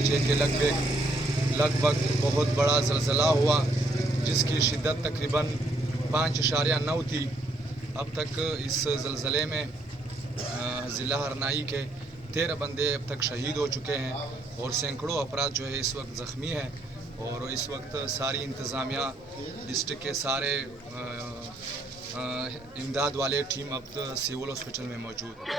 बजे के लगभग बहुत बड़ा ज़लज़ला हुआ जिसकी शिद्दत तकरीबन 5.9 थी। अब तक इस ज़लज़ले में ज़िला हरनाई के 13 बंदे अब तक शहीद हो चुके हैं और सैकड़ों अफराद जो है इस वक्त ज़ख्मी हैं। और इस वक्त सारी इंतज़ामिया डिस्ट्रिक्ट के सारे इमदाद वाले टीम अब सिविल हॉस्पिटल में मौजूद है।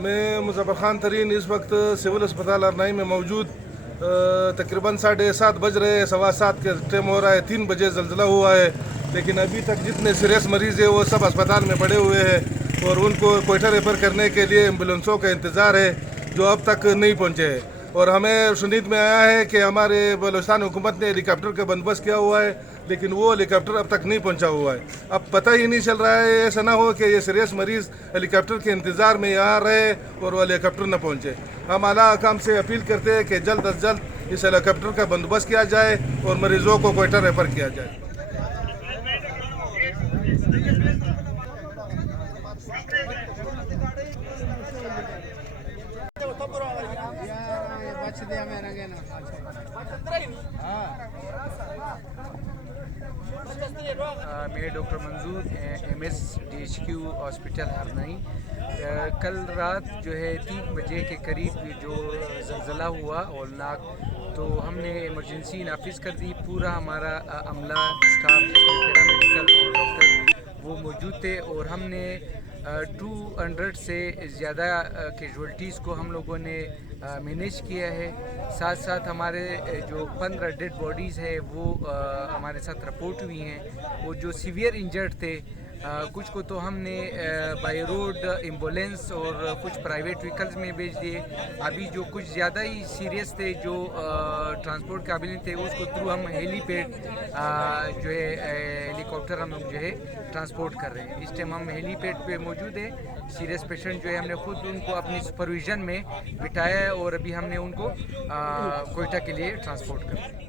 मैं मुज़फ़्फ़र ख़ान तरीन इस वक्त सिविल अस्पताल हरनाई में मौजूद। तकरीबन 7:30 बज रहे हैं, 7:15 के टाइम हो रहा है। 3 बजे ज़लज़ला हुआ है, लेकिन अभी तक जितने सीरियस मरीज़ हैं वो सब अस्पताल में पड़े हुए हैं और उनको कोयटा रेफ़र करने के लिए एम्बुलेंसों का इंतज़ार है जो अब तक नहीं पहुँचे हैं। और हमें सुनीत में आया है कि हमारे बलूचिस्तान हुकूमत ने हेलीकॉप्टर का बंदोबस्त किया हुआ है, लेकिन वो हेलीकॉप्टर अब तक नहीं पहुंचा हुआ है। अब पता ही नहीं चल रहा है, ऐसा ना हो कि ये सीरियस मरीज़ हेलीकॉप्टर के इंतज़ार में यहाँ रहे और वो हेलीकॉप्टर न पहुंचे। हम आला हकाम से अपील करते हैं कि जल्द अज जल्द इस हेलीकॉप्टर का बंदोबस्त किया जाए और मरीज़ों को कोयटा रेफ़र किया जाए। मैं डॉक्टर मंजूर MS DHQ हॉस्पिटल हरनाई। कल रात जो है 3 बजे के करीब जो ज़लज़ला हुआ औलनाक, तो हमने इमरजेंसी नाफिज कर दी। पूरा हमारा अमला स्टाफ जिसमें पैरामेडिकल और डॉक्टर वो मौजूद थे और हमने 200 से ज़्यादा कैजुअल्टीज़ को हम लोगों ने मैनेज किया है। साथ साथ हमारे जो 15 डेड बॉडीज़ है वो हमारे साथ रिपोर्ट हुई हैं। वो जो सीवियर इंजर्ड थे कुछ को तो हमने बाय रोड एम्बुलेंस और कुछ प्राइवेट व्हीकल्स में भेज दिए। अभी जो कुछ ज़्यादा ही सीरियस थे जो ट्रांसपोर्ट काबिल थे उसको थ्रू हम हेलीपैड जो है हेलीकॉप्टर हम लोग जो है ट्रांसपोर्ट कर रहे हैं। इस टाइम हम हेलीपैड पे मौजूद है। सीरियस पेशेंट जो है हमने खुद उनको अपनी सुपरविजन में बिठाया है और अभी हमने उनको कोयटा के लिए ट्रांसपोर्ट कर दिया।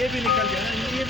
ये भी निकल गया ना ये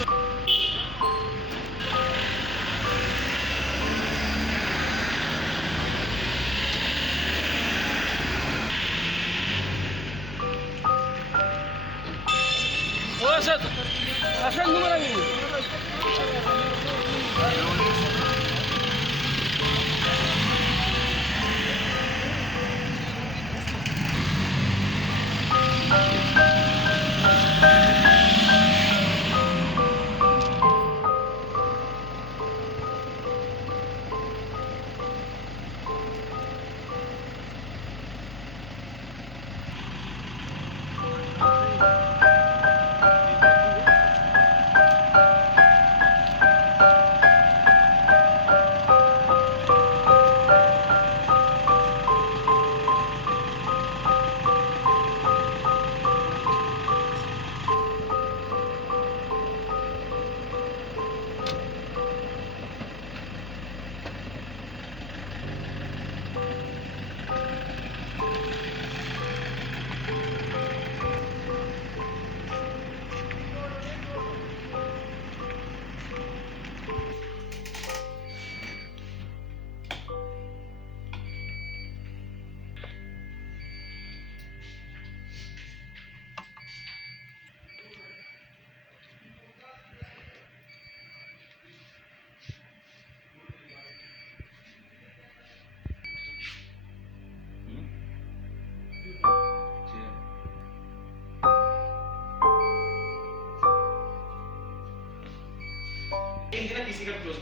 किसी का क्लोज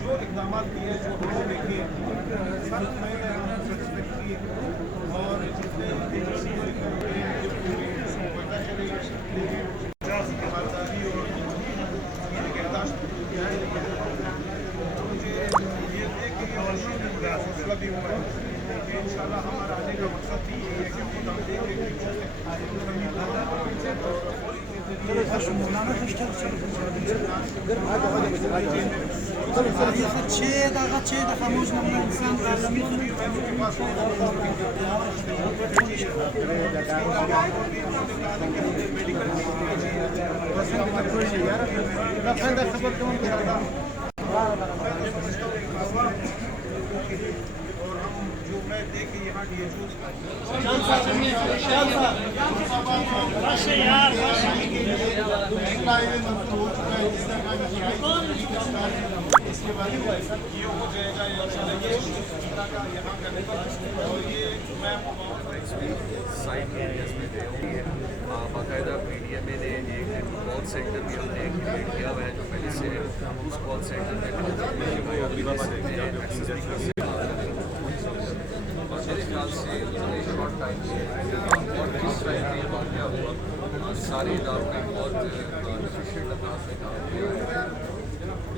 जो इकदाम किए जो हमने देखे सब मैंने सेटिस्फैक्ट्री और जितने ईमानदारी और निगहदाश्त किया है मुझे ये देख के हौसला भी हुआ है कि इंशाल्लाह हमारा आने का मकसद ही यही है कि खुदा और हम जो मैं देख के यहाँ इसके बाद ये हो जाएगा यहाँ करने का और ये मैं साइड एरियाज में गए हुए हैं बाकायदा पीडीएमए ने एक कॉल सेंटर भी हमने क्रिएट किया हुआ है जो पहले से उस कॉल सेंटर में एक्सेस भी कर सकते हैं और मेरे ख्याल से शॉर्ट टाइम से और किस तरह से ये वाक़या हुआ सारे इदारों ने बहुत एफिशिएंट अंदाज में काम किया है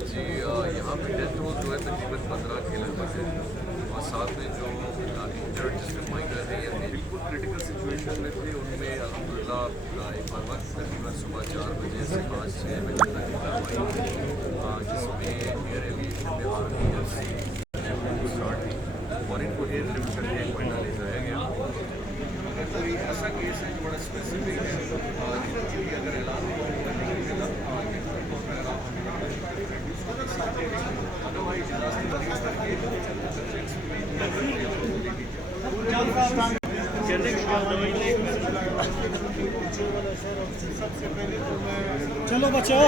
जी। यहाँ पे डेथ टोल जो है तकरीबन 15 के लगभग है और साथ में जो इंजर्ड जिसमें माइनर है या बिल्कुल क्रिटिकल सिचुएशन में थे उनमें अल्हम्दुलिल्लाह एक बार वक्त तकरीबन सुबह 4 बजे से 5-6 बजे तक आई जिसमें एयर एविएशन में आर्मी एफसी स्टार्ट हुई और इनको एयर लिफ्ट करके एक महीना ले जाया गया। अगर कोई ऐसा केस है जो बड़ा स्पेसिफिक है जिनके लिए अगर ऐलान चलो बच्चों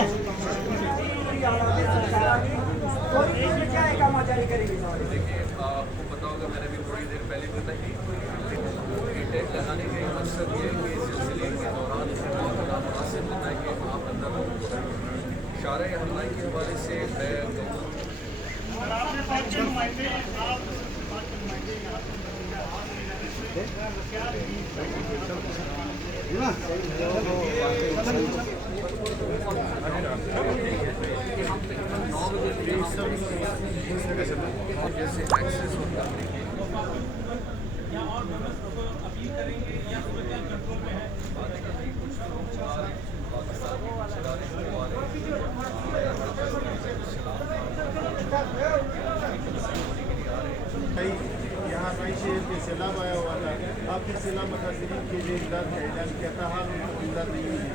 देखिए आपको पता होगा मैंने भी थोड़ी देर पहले बताई टेक लगाने का मकसद ये है कि इस सिलसिले के दौरान बहुत मुनासिब होता है कि आप अंदर शारा हरनाई के हवाले से मैं जैसे एक्सेस होता है यहाँ कई शहर के सैलाब आया हुआ था आपके सैलाब मुतासरीन के लिए इमदाद का ऐलान किया था हाल उनको इमदाद नहीं मिली।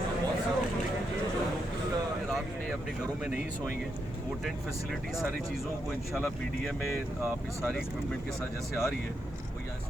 रात में अपने घरों में नहीं सोएंगे वो टेंट फैसिलिटी सारी चीज़ों को इंशाल्लाह पीडीएम में आपकी सारी इक्विपमेंट के साथ जैसे आ रही है वो यहाँ